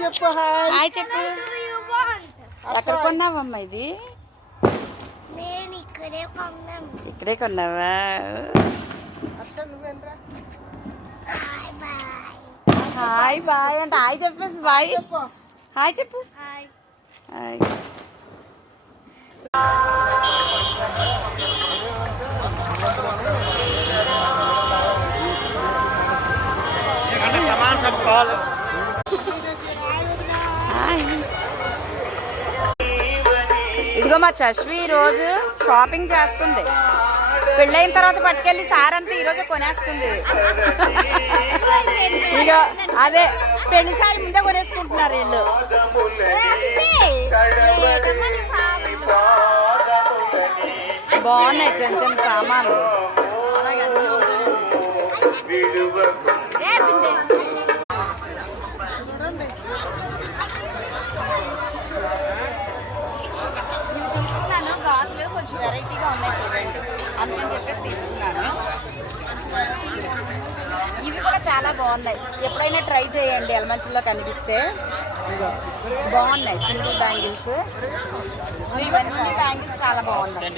చెప్పు హాయ్ చెప్పు. ఎక్కడ కొన్నావమ్మా ఇది? ఇక్కడే కొన్నావా? హాయ్ బాయ్ అంటే హాయ్ చెప్పేసి బాయ్. హాయ్ చెప్పు. హాయ్. ఇదిగో మా చశ్వి రోజు షాపింగ్ చేస్తుంది. పెళ్ళైన తర్వాత పట్టుకెళ్ళి సారంతా ఈరోజే కొనేస్తుంది. ఇక అదే పెళ్లి సారి ముందే కొనేసుకుంటున్నారు వీళ్ళు. బాగున్నాయి చిన్న చిన్న సామాన్లు. తీసుకున్నాను గాజులు కొంచెం వెరైటీగా ఉన్నాయి చూడండి, అందుకని చెప్పేసి తీసుకున్నాను. ఇవి కూడా చాలా బాగున్నాయి, ఎప్పుడైనా ట్రై చేయండి. ఎలమంచిలో కనిపిస్తే బాగున్నాయి సింగిల్ బ్యాంగిల్స్. ఇవన్నీ బ్యాంగిల్స్ చాలా బాగున్నాయి.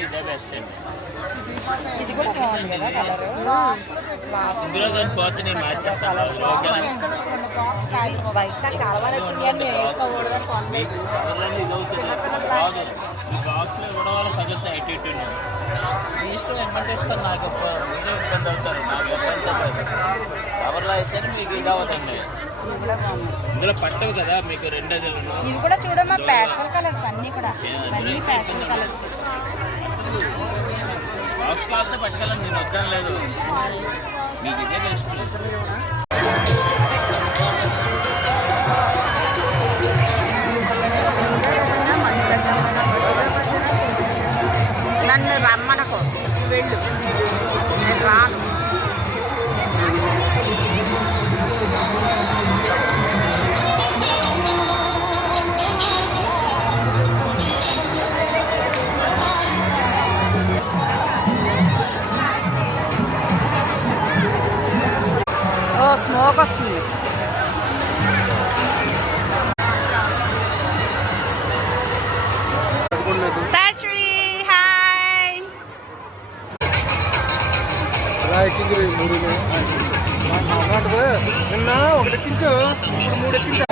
ఇది కూడా బాగుంది కదా కలర్. బయట చాలా వరకు వచ్చింది, వేసుకోకూడదని ఇందులో పట్టవు కదా మీకు 2 డజన్లు. ఇవి కూడా చూడమ్మా ప్యాస్టల్ కలర్స్ అన్ని కూడా, అన్ని ప్యాస్టల్ కలర్స్. బాక్స్ క్లాత్ పట్టుకెళ్ళండి, నేను వద్దాను లేదు, మీకు ఇదే బెస్ట్. నన్ను రమ్మనకు, వెళ్ళు, నేను రాను. స్మోక్ వస్తుంది. హాయ్. నిన్న 1 ఎక్కించు, ఇప్పుడు 3 ఎక్కించా.